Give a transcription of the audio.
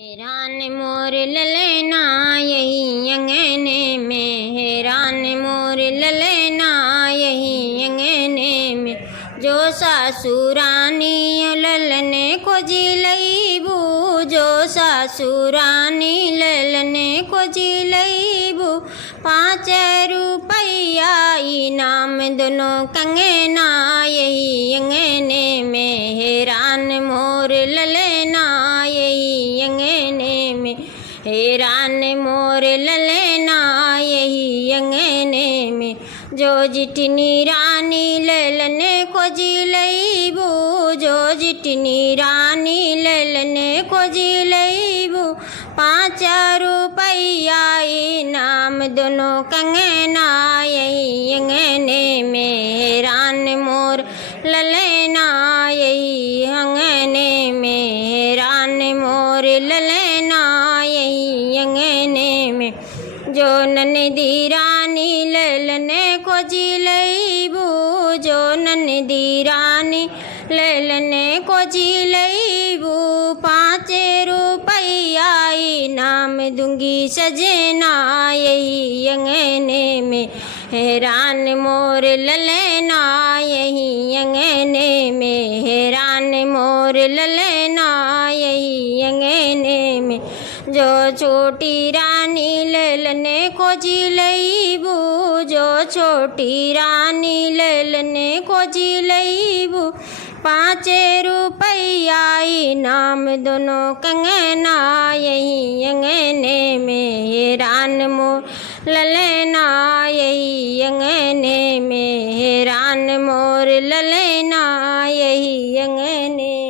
हैरान मोर ललना यही अंगने में, हैरान मोर ललना यही अंगने में। जो सासुरानी ललने को जिलैबू, जो सासुरानी ललने को जिलैबू। 5 रुपया इनाम दोनों कंगना यही अंगने में। हैरान मोर ललना यही अंगने में, हैरान मोर ललना यही अंगने में। जो जितनी रानी ललने को जिलैबू, जो जितनी रानी ललने को जिलैबू। 5 रुपया इनाम दोनों कंगना यही अंगने में। हैरान मोर ललना यही अंगने में, हैरान मोर ललना यही अंगने में। जो ननदी रानी ललने को जिलैबू, जो ननदी रानी ललने को जिलैबू। 5 रुपया इनाम दूंगी सजना यही अंगने में। हैरान मोर ललना यही अंगने में, हैरान मोर ललना यही अंगने में। जो छोटी रानी ललने को जिलैबू, जो छोटी रानी ललने को जिलैबू। 5 रुपया इनाम दोनों कंगना यही अंगने में। हैरान मोर ललना यही अंगने में, हैरान मोर ललना यही अंगने।